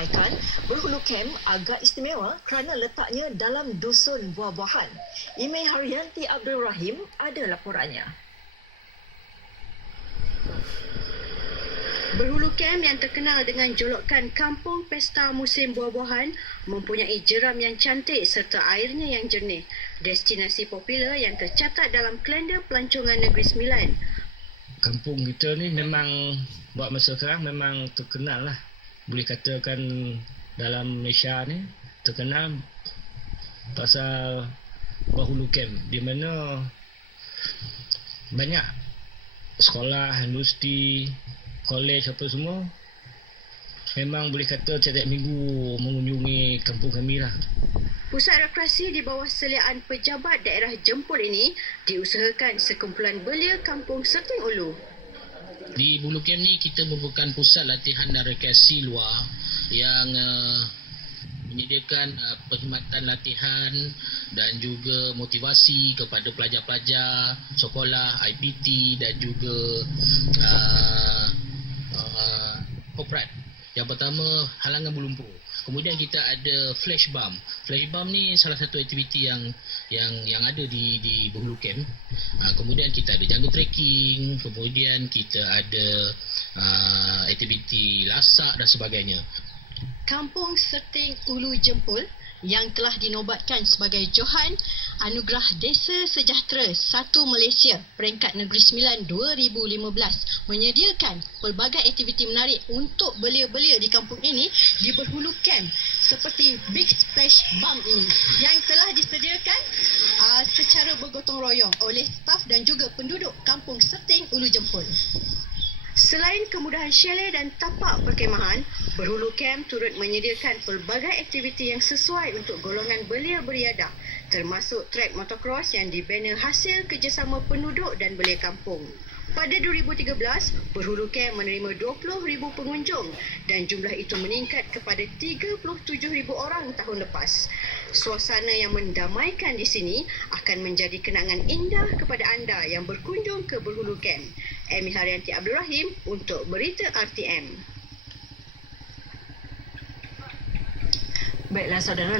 diramaikan, Berhulu Camp agak istimewa kerana letaknya dalam dusun buah-buahan. Imei Haryanti Abdul Rahim ada laporannya. Berhulu Camp yang terkenal dengan jolokan Kampung Pesta Musim Buah-buahan mempunyai jeram yang cantik serta airnya yang jernih. Destinasi popular yang tercatat dalam kalender pelancongan Negeri Sembilan. kampung kita ni memang buat masa sekarang memang terkenal lah boleh katakan dalam Malaysia ni terkenal pasal Bahulu Camp di mana banyak sekolah, industri, kolej apa semua memang boleh kata setiap minggu mengunjungi kampung kami lah Pusat rekreasi di bawah seliaan pejabat daerah Jempol ini diusahakan sekumpulan belia Kampung Seting Ulu. Di Bulu Camp ni kita merupakan pusat latihan dan rekreasi luar yang uh, menyediakan uh, perkhidmatan latihan dan juga motivasi kepada pelajar-pelajar sekolah IPT dan juga uh, uh, korporat. Yang pertama halangan berlumpur. Kemudian kita ada flash bomb. Flash bomb ni salah satu aktiviti yang yang yang ada di di Berhulu Camp. Uh, kemudian kita ada jungle trekking, kemudian kita ada uh, aktiviti lasak dan sebagainya. Kampung Seting Ulu Jempol yang telah dinobatkan sebagai Johan Anugerah Desa Sejahtera 1 Malaysia peringkat Negeri Sembilan 2015 menyediakan pelbagai aktiviti menarik untuk belia-belia di kampung ini di berhulu camp seperti Big Splash Bump ini yang telah disediakan uh, secara bergotong royong oleh staf dan juga penduduk kampung Seting Ulu Jempol. Selain kemudahan chalet dan tapak perkemahan, Berhulu Camp turut menyediakan pelbagai aktiviti yang sesuai untuk golongan belia beriadah, termasuk trek motocross yang dibina hasil kerjasama penduduk dan belia kampung. Pada 2013, Berhulu Camp menerima 20,000 pengunjung dan jumlah itu meningkat kepada 37,000 orang tahun lepas. Suasana yang mendamaikan di sini akan menjadi kenangan indah kepada anda yang berkunjung ke Berhulu Camp. Amy Haryanti Abdul Rahim untuk Berita RTM. Baiklah saudara,